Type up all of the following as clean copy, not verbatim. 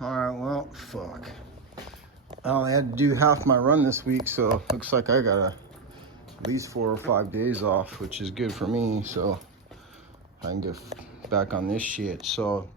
Alright, well, fuck. I only had to do half my run this week, so looks like I got at least 4 or 5 days off, which is good for me, so I can get back on this shit. So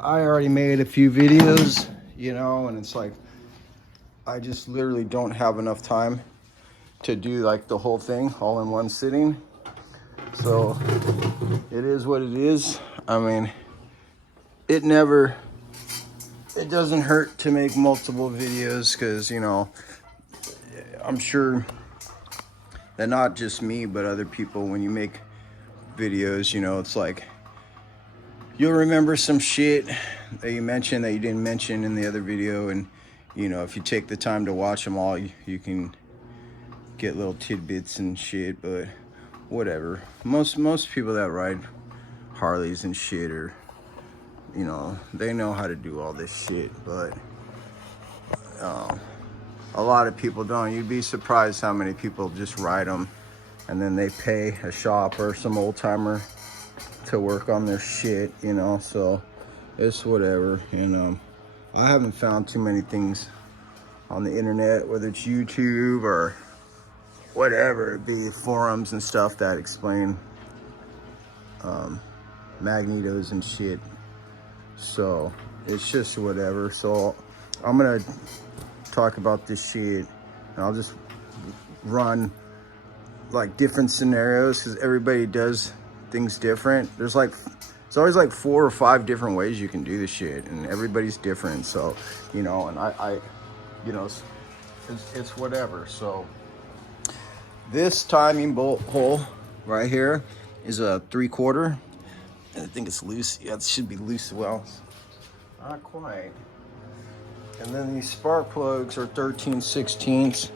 I already made a few videos, you know, and it's like I just literally don't have enough time to do like the whole thing all in one sitting. So it is what it is. I mean, it doesn't hurt to make multiple videos because, you know, I'm sure that not just me, but other people, when you make videos, you know, it's like you'll remember some shit that you mentioned that you didn't mention in the other video. And, you know, if you take the time to watch them all, you can get little tidbits and shit, but whatever. Most people that ride Harleys and shit are, you know, they know how to do all this shit, but a lot of people don't. You'd be surprised how many people just ride them and then they pay a shop or some old timer to work on their shit, you know. So it's whatever. And I haven't found too many things on the internet, whether it's YouTube or whatever it be, forums and stuff that explain Magnetos and shit. So it's just whatever. So I'm gonna talk about this shit and I'll just run like different scenarios because everybody does things different. There's always like 4 or 5 different ways you can do this shit, and everybody's different. So, you know, and I you know, it's whatever. So this timing bolt hole right here is a 3/4. I think it's loose. Yeah, it should be loose. Well, not quite. And then these spark plugs are 13/16.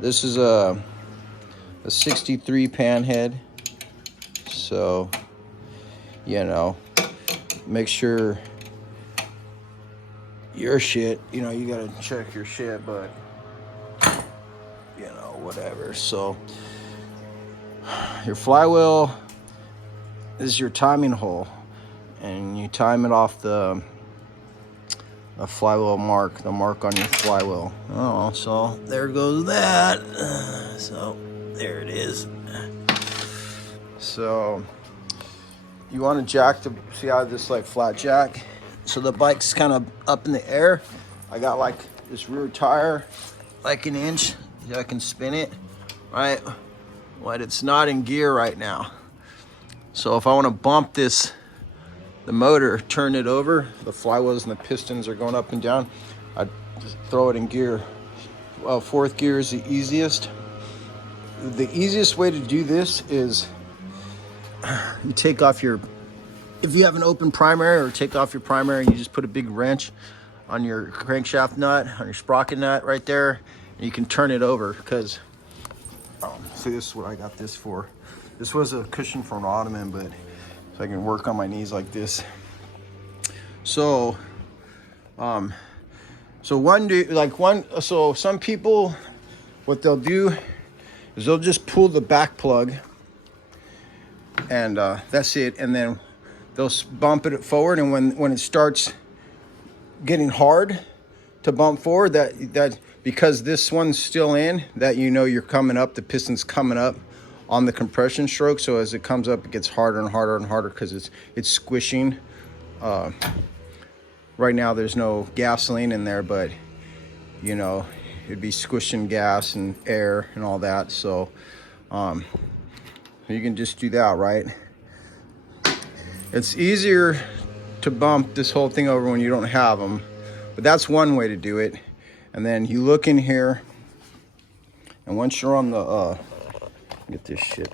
This is a 63 Panhead. So, you know, make sure your shit, you know, you gotta check your shit, but you know, whatever. So your flywheel is your timing hole, and you time it off the flywheel mark, the mark on your flywheel. Oh, so there goes that. So there it is. So you want to jack the, see how this like flat jack, so the bike's kind of up in the air. I got like this rear tire like an inch, I can spin it, right? But it's not in gear right now. So if I want to bump this, the motor, turn it over, the flywheels and the pistons are going up and down, I just throw it in gear. 4th gear is the easiest. The easiest way to do this is you take off your, if you have an open primary, or take off your primary, you just put a big wrench on your crankshaft nut, on your sprocket nut right there, and you can turn it over. Because see, this is what I got this for. This was a cushion for an ottoman, but so I can work on my knees like this. So so some people, what they'll do is they'll just pull the back plug, and that's it. And then they'll bump it forward, and when it starts getting hard to bump forward, that because this one's still in, that, you know, you're coming up, the piston's coming up on the compression stroke. So as it comes up, it gets harder and harder and harder because it's squishing. Right now there's no gasoline in there, but you know, it'd be squishing gas and air and all that. So you can just do that, right? It's easier to bump this whole thing over when you don't have them, but that's one way to do it. And then you look in here, and once you're on the get this shit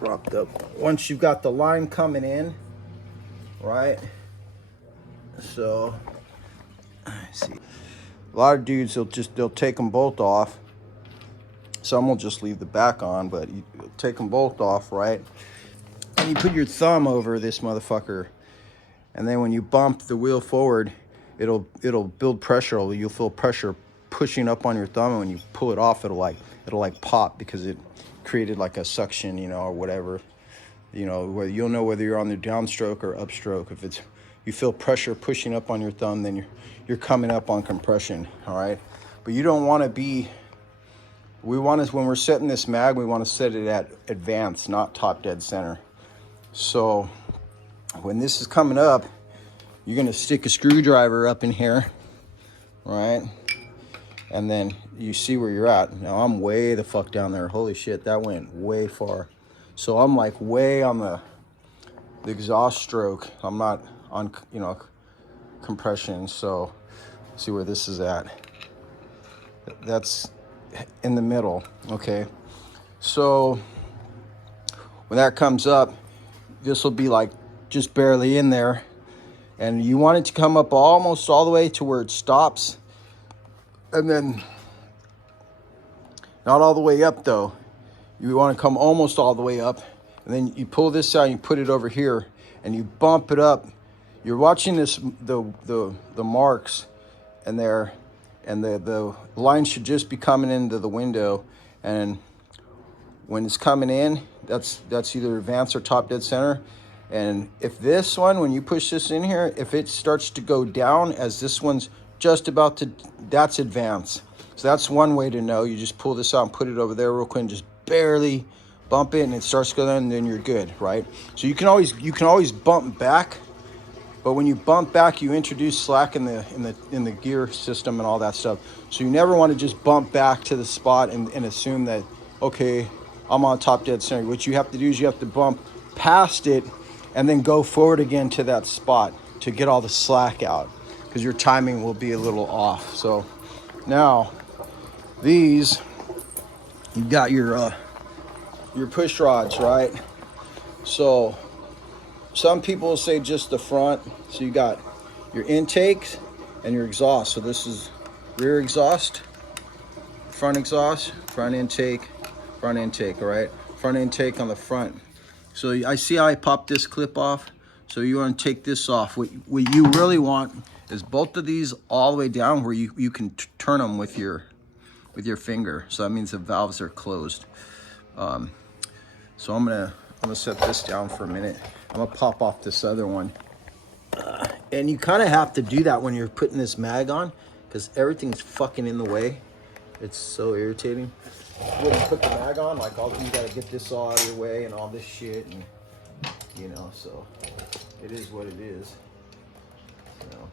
propped up, once you've got the line coming in, right? So see, a lot of dudes, they'll take them both off. Some will just leave the back on, but you take them both off, right? And you put your thumb over this motherfucker, and then when you bump the wheel forward, it'll build pressure. You'll feel pressure pushing up on your thumb, and when you pull it off, it'll like pop, because it created like a suction, you know, or whatever, you know, where you'll know whether you're on the downstroke or upstroke. If it's you feel pressure pushing up on your thumb, then you're coming up on compression, all right? But you don't want to be, when we're setting this mag, we want to set it at advanced, not top dead center. So when this is coming up, you're going to stick a screwdriver up in here, right? And then you see where you're at. Now I'm way the fuck down there. Holy shit, that went way far. So I'm like way on the exhaust stroke. I'm not on, you know, compression. So see where this is at. That's in the middle, okay? So when that comes up, this will be like just barely in there. And you want it to come up almost all the way to where it stops. And then, not all the way up though. You want to come almost all the way up. And then you pull this out and you put it over here. And you bump it up. You're watching this, the marks and there. And the line should just be coming into the window. And when it's coming in, that's either advanced or top dead center. And if this one, when you push this in here, if it starts to go down as this one's just about to, that's advanced. So that's one way to know. You just pull this out and put it over there real quick and just barely bump it and it starts going, and then you're good, right? So you can always bump back, but when you bump back, you introduce slack in the gear system and all that stuff. So you never want to just bump back to the spot and assume that, okay, I'm on top dead center. What you have to do is you have to bump past it and then go forward again to that spot to get all the slack out, because your timing will be a little off. So now these, you've got your push rods, right? So some people say just the front. So you got your intakes and your exhaust. So this is rear exhaust, front intake, all right? Front intake on the front. So I see how I popped this clip off. So you want to take this off. What you really want is both of these all the way down where you can turn them with your finger. So that means the valves are closed. So I'm gonna set this down for a minute. I'm gonna pop off this other one. And you kind of have to do that when you're putting this mag on, because everything's fucking in the way. It's so irritating. When you put the mag on, like you gotta get this all out of your way and all this shit, and you know, so it is what it is. You know.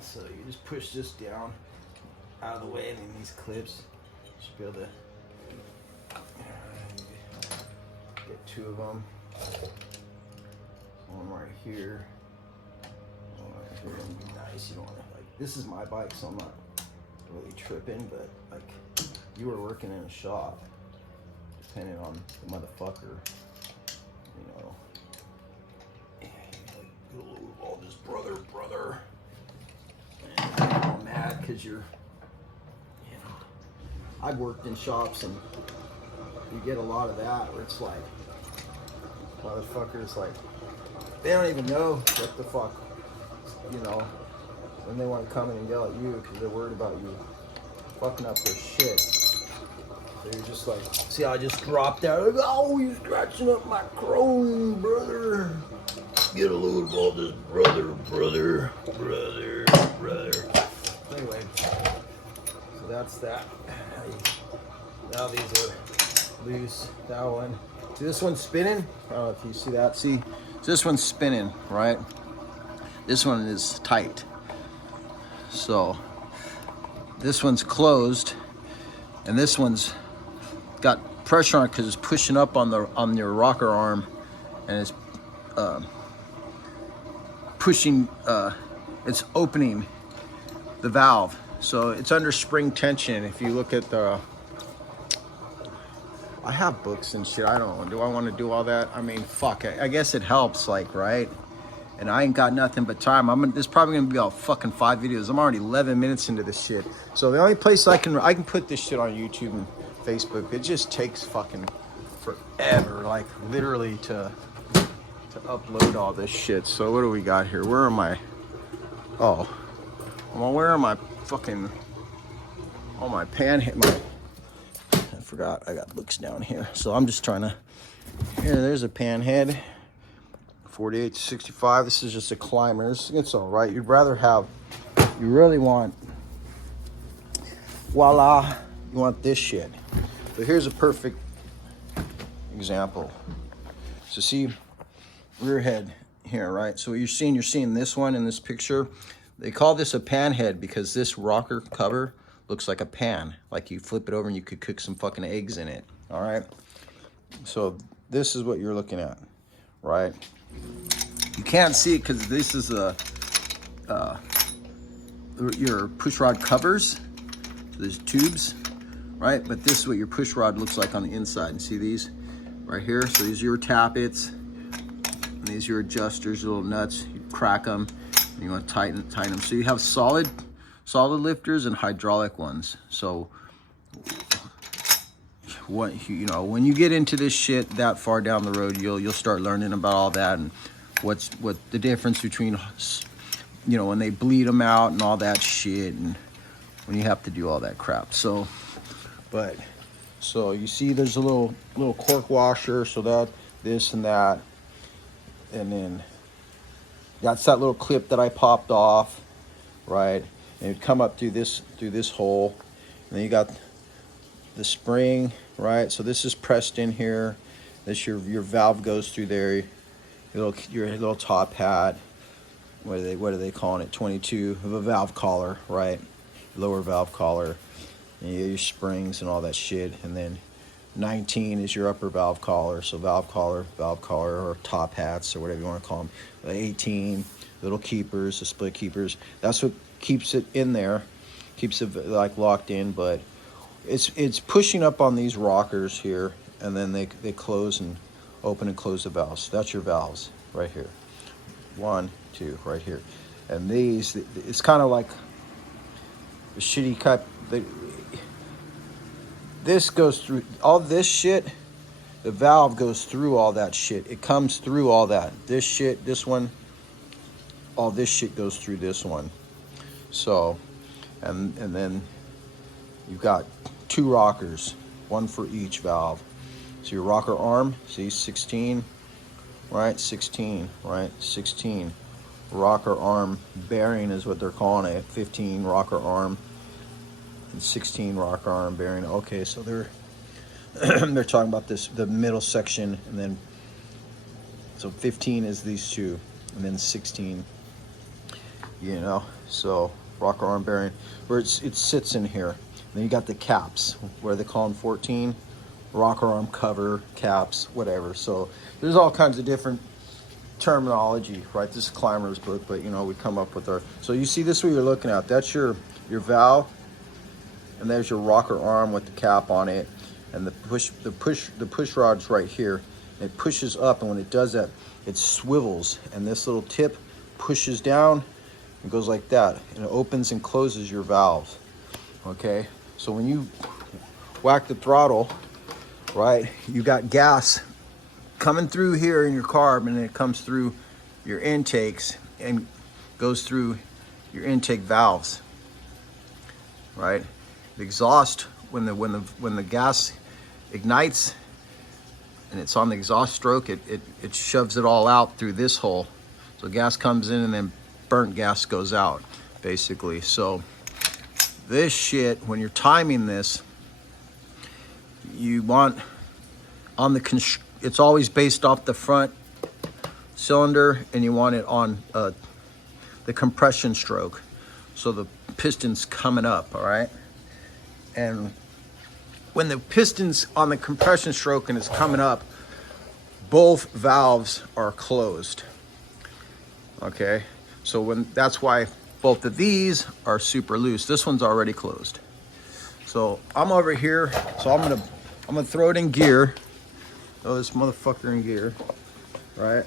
So you just push this down out of the way, and then these clips should be able to get two of them. One right here. One right here. It'd be nice. You don't want to, like, this is my bike, so I'm not really tripping, but like you were working in a shop, depending on the motherfucker, you know. All this brother. And I'm mad because you're, you know, I've worked in shops and you get a lot of that where it's like, motherfuckers, like, they don't even know what the fuck, you know, and they want to come in and yell at you because they're worried about you fucking up their shit. So you're just like, see how I just dropped out? Like, oh, you're scratching up my chrome, brother. Get a load of all this, brother. Anyway, so that's that. Now these are loose. That one. See, this one's spinning. I don't know if you see that. See, this one's spinning, right? This one is tight. So this one's closed, and this one's got pressure on it because it's pushing up on your rocker arm, and it's pushing. It's opening the valve, so it's under spring tension. If you look at the, I have books and shit. I don't know. Do I want to do all that? I mean, fuck. I guess it helps, like, right? And I ain't got nothing but time. This is probably gonna be about fucking 5 videos. I'm already 11 minutes into this shit. So the only place I can put this shit on YouTube and Facebook. It just takes fucking forever, like literally to upload all this shit. So what do we got here? Where am I? Oh, well, where are my fucking? Oh, my Panhead. I forgot I got books down here. So I'm just trying to. Here, there's a Panhead 48 to 65. This is just a climber. It's all right. You'd rather have, you really want, voila, you want this shit. But here's a perfect example. So see, rear head here, right? So what you're seeing this one in this picture. They call this a panhead because this rocker cover looks like a pan. Like you flip it over and you could cook some fucking eggs in it, all right? So this is what you're looking at, right? You can't see it because this is your push rod covers, these tubes, right? But this is what your push rod looks like on the inside. And see these right here? So these are your tappets, and these are your adjusters, little nuts. You crack them, and you want to tighten them. So you have solid lifters and hydraulic ones. So what, you know, when you get into this shit that far down the road, you'll start learning about all that and what the difference between, you know, when they bleed them out and all that shit, and when you have to do all that crap. So you see there's a little cork washer, so that, this and that, and then that's that little clip that I popped off, right? And it'd come up through this hole, and then you got the spring, right? So this is pressed in here. This your valve goes through there. Your little top hat. What are they calling it? 22 of a valve collar, right? Lower valve collar. And you get your springs and all that shit. And then 19 is your upper valve collar. So valve collar, or top hats, or whatever you want to call them. 18 little keepers, the split keepers. That's what keeps it in there, keeps it like locked in. But it's pushing up on these rockers here, and then they close and open and close the valves. That's your valves right here. 1, 2, right here. And these, it's kind of like a shitty cut. This goes through all this shit. The valve goes through all that shit. It comes through all that. This shit, this one, all this shit goes through this one. So, and then you've got 2 rockers, 1 for each valve. So your rocker arm, see, 16, right? 16, right? 16. Rocker arm bearing is what they're calling it. 15 rocker arm and 16 rocker arm bearing. Okay, so they're they're talking about this, the middle section, and then so 15 is these 2, and then 16. You know, so rocker arm bearing, where it sits in here. And then you got the caps, where they call them 14. Rocker arm cover, caps, whatever. So there's all kinds of different terminology, right? This is Climber's book, but you know, we come up with our, so you see this, what you're looking at, that's your valve, and there's your rocker arm with the cap on it, and the push rod's right here. And it pushes up, and when it does that, it swivels, and this little tip pushes down and goes like that, and it opens and closes your valve. Okay, so when you whack the throttle, right, you got gas coming through here in your carb, and it comes through your intakes and goes through your intake valves, right? The exhaust, when the gas ignites and it's on the exhaust stroke, it shoves it all out through this hole. So gas comes in, and then burnt gas goes out, basically. So this shit, when you're timing this, you want on the it's always based off the front cylinder, and you want it on the compression stroke, so the piston's coming up, all right? And when the piston's on the compression stroke and it's coming up, both valves are closed. Okay, so that's why both of these are super loose. This one's already closed. So I'm over here, so I'm gonna throw it in gear. Throw this motherfucker in gear, right?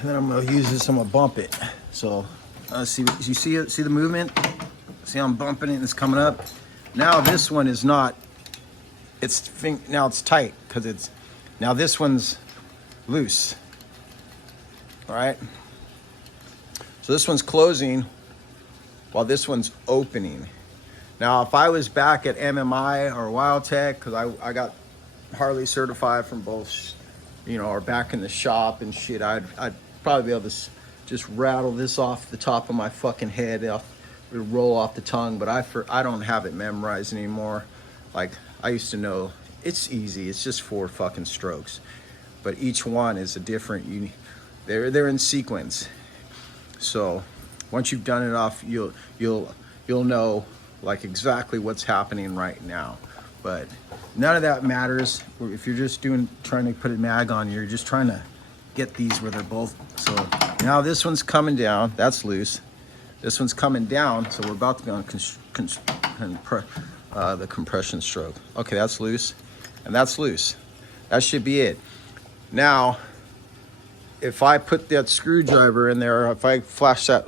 And then I'm gonna use this, I'm gonna bump it. So see the movement? See how I'm bumping it and it's coming up? Now this one is not, now it's tight, because now this one's loose. All right? So this one's closing while this one's opening. Now, if I was back at MMI or Wildtech, because I got Harley certified from both you know, or back in the shop and shit, I'd probably be able to just rattle this off the top of my fucking head. It would roll off the tongue, but I don't have it memorized anymore. Like, I used to know. It's easy. It's just 4 fucking strokes, but each one is a different. They're in sequence. So once you've done it off, you'll know like exactly what's happening right now. But none of that matters if you're just trying to put a mag on. You're just trying to get these where they're both. So now this one's coming down. That's loose. This one's coming down. So we're about to be on the compression stroke. Okay, that's loose, and that's loose. That should be it. Now, if I put that screwdriver in there, if I flash that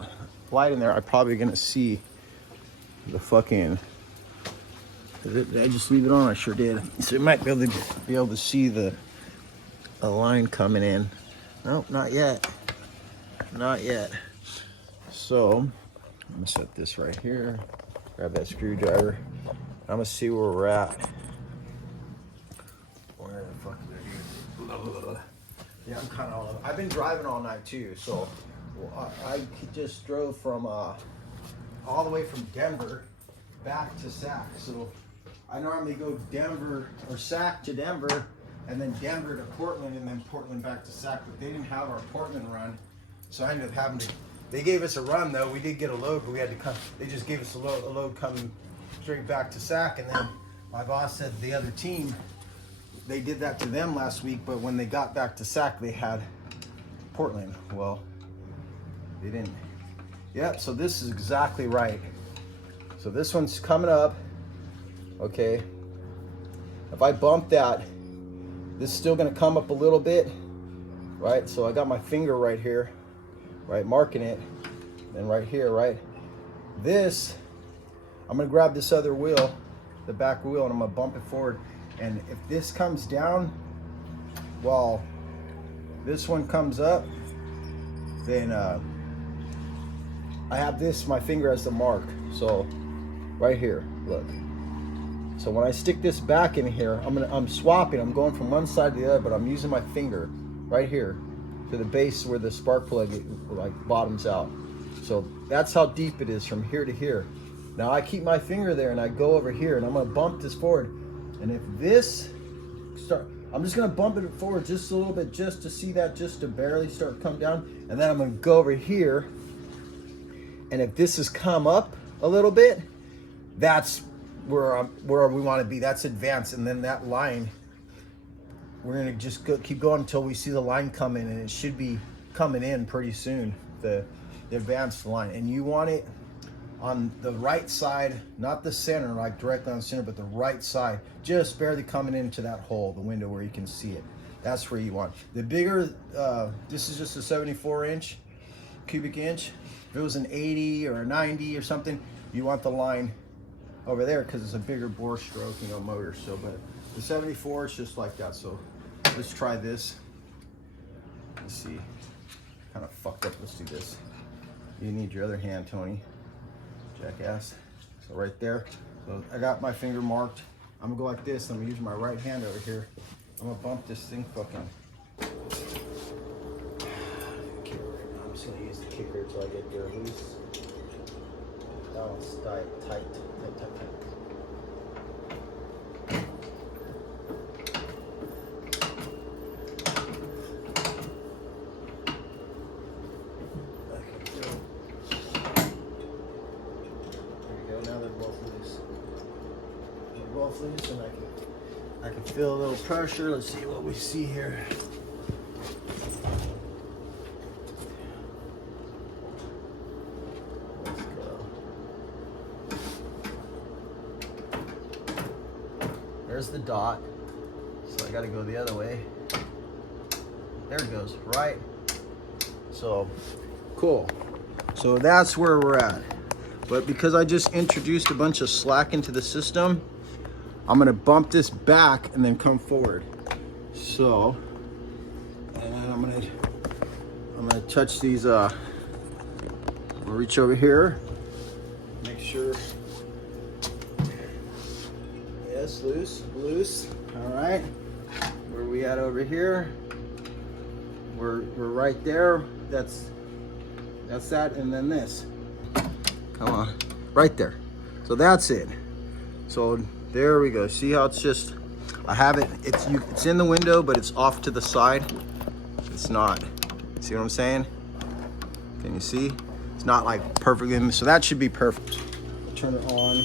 light in there, I'm probably gonna see the fucking. Did I just leave it on? I sure did. So you might be able to see the line coming in. Nope, not yet. Not yet. So I'm gonna set this right here. Grab that screwdriver. I'm gonna see where we're at. Where the fuck is it? Yeah, I'm kind of. I've been driving all night too, so I just drove from all the way from Denver back to Sac. So I normally go Denver or Sac to Denver, and then Denver to Portland, and then Portland back to Sac. But they didn't have our Portland run, so I ended up having to. They gave us a run though. We did get a load, but we had to come. They just gave us a load coming straight back to Sac, and then my boss said the other team. They did that to them last week, but when they got back to Sac, they had Portland. Well, they didn't. Yep, so this is exactly right. So this one's coming up, okay. If I bump that, this is still gonna come up a little bit, right? So I got my finger right here, right, marking it, and right here, right? This, I'm gonna grab this other wheel, the back wheel, and I'm gonna bump it forward. And if this comes down, while this one comes up, then I have this, my finger as the mark. So right here, look. So when I stick this back in here, I'm swapping. I'm going from one side to the other, but I'm using my finger right here to the base where the spark plug like bottoms out. So that's how deep it is from here to here. Now I keep my finger there and I go over here and I'm gonna bump this forward. And if this I'm just gonna bump it forward just a little bit, just to see that, just to barely start to come down. And then I'm gonna go over here. And if this has come up a little bit, that's where we want to be. That's advanced. And then that line, we're gonna just keep going until we see the line come in, and it should be coming in pretty soon. The advanced line, and you want it on the right side, not the center, like directly on the center, but the right side, just barely coming into that hole, the window where you can see it. That's where you want. The bigger, this is just a 74-inch cubic inch. If it was an 80 or a 90 or something, you want the line over there because it's a bigger bore stroke, you know, motor. So, but the 74 is just like that. So let's try this. Let's see. Kind of fucked up. Let's do this. You need your other hand, Tony. Jackass. So right there. So I got my finger marked. I'm gonna go like this. I'm gonna use my right hand over here. I'm gonna bump this thing fucking. I'm just gonna use the kicker until I get there loose. That one's tight. Loose, and I can feel a little pressure. Let's see what we see here. Let's go. There's the dot. So I got to go the other way. There it goes, right? So, cool. So that's where we're at. But because I just introduced a bunch of slack into the system, I'm gonna bump this back and then come forward. So, and then I'm gonna touch these. I'll reach over here, make sure. Yes, loose. All right. Where are we at over here? we're right there. That's that, and then this. Come on, right there. So that's it. So there we go. See how it's just, I have it, it's in the window, but it's off to the side. It's not. See what I'm saying? Can you see? It's not like perfectly, so that should be perfect. Turn it on.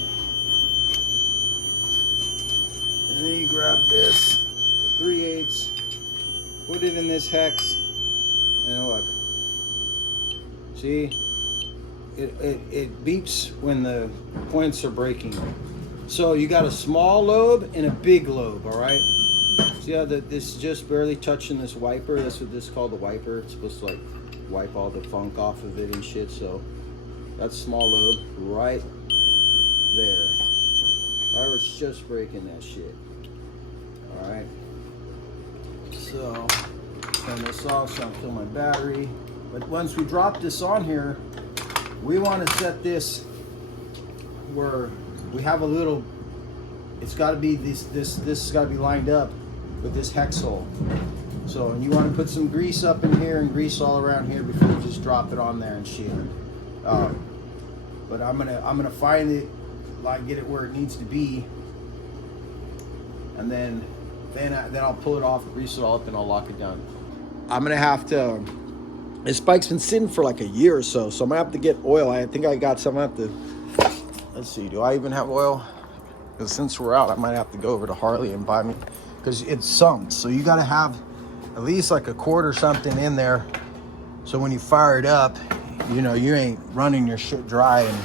And then you grab this 3/8, put it in this hex, and look. See? It beeps when the points are breaking. So you got a small lobe and a big lobe, all right? See how this is just barely touching this wiper? That's what this is called, the wiper. It's supposed to like wipe all the funk off of it and shit. So that's small lobe right there. Right where it's just breaking that shit. All right. So turn this off so I don't kill my battery. But once we drop this on here, we want to set this where we have a little, it's got to be this has got to be lined up with this hex hole. So you want to put some grease up in here and grease all around here before you just drop it on there and shit. But I'm gonna find it, like get it where it needs to be, and then I'll pull it off, grease it all up, and I'll lock it down. I'm gonna have to. This bike's been sitting for like a year or so, so I'm gonna have to get oil. I think I got some. I have to. Let's see. Do I even have oil? Because since we're out, I might have to go over to Harley and buy me. Because it's sunk, so you gotta have at least like a quart or something in there. So when you fire it up, you know you ain't running your shit dry, and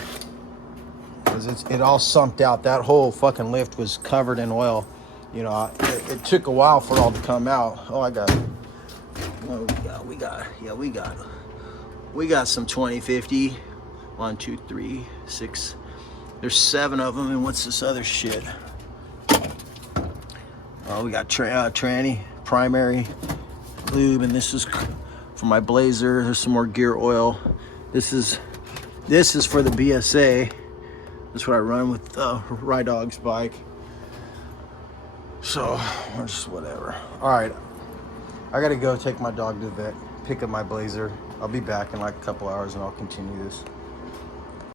because it all sunked out. That whole fucking lift was covered in oil. You know, it took a while for it all to come out. Oh, I got it. Oh, we got some 2050. 1, 2, 3, 6. There's 7 of them. And what's this other shit? Oh, we got tranny primary lube, and this is for my Blazer. There's some more gear oil. This is for the BSA. That's what I run with Ride Dog's bike. So just whatever. All right. I gotta go take my dog to the vet, pick up my Blazer. I'll be back in like a couple hours and I'll continue this.